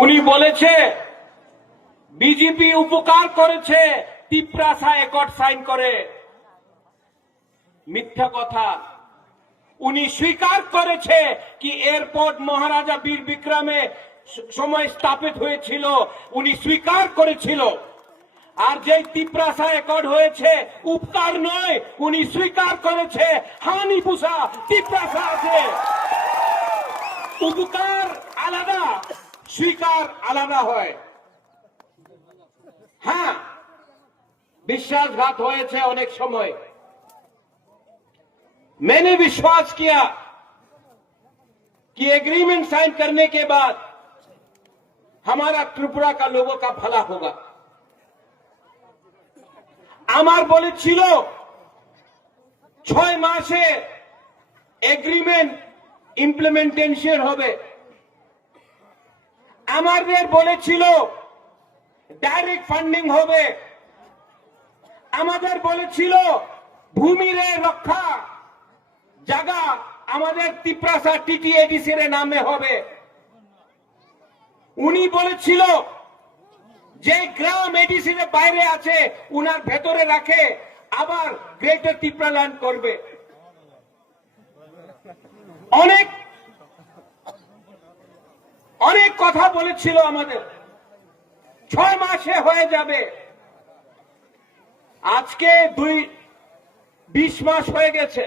উনি বলেছে বিজেপি উপকার করেছে তিপ্রাসা অ্যাকর্ড সাইন করে। মিথ্যা কথা। উনি স্বীকার করেছে কি এয়ারপোর্ট মহারাজা বীর বিক্রমে সময় স্থাপিত হয়েছিল, উনি স্বীকার করেছিল। আর যে তিপ্রাসা অ্যাকর্ড হয়েছে উপকার নয়, উনি স্বীকার করেছে হানি পুষা তিপ্রাসা আছে। উপকার আলাদা, স্বীকার আলাদা হয়। হ্যাঁ, বিশ্বাসঘात হয়েছে অনেক সময়। मैंने विश्वास किया कि एग्रीमेंट साइन करने के बाद हमारा त्रिपुरा का लोगों का भला होगा। আমার বলেছিল 6 মাসে এগ্রিমেন্ট ইমপ্লিমেন্টেশন হবে। আমাদের বলেছিল ডাইরেক্ট ফান্ডিং হবে। আমাদের বলেছিল ভূমির রক্ষা জায়গা আমাদের তিপ্রাসা টিটিএডিসির নামে হবে। উনি বলেছিল যে গ্রাম এডিসির বাইরে আছে উনার ভেতরে রাখে, আবার গ্রেটার তিপ্রাল্যান্ড করবে। অনেক অনেক কথা বলেছিল আমাদের। 6 মাসে হয়ে যাবে। আজকে 20 মাস হয়ে গেছে।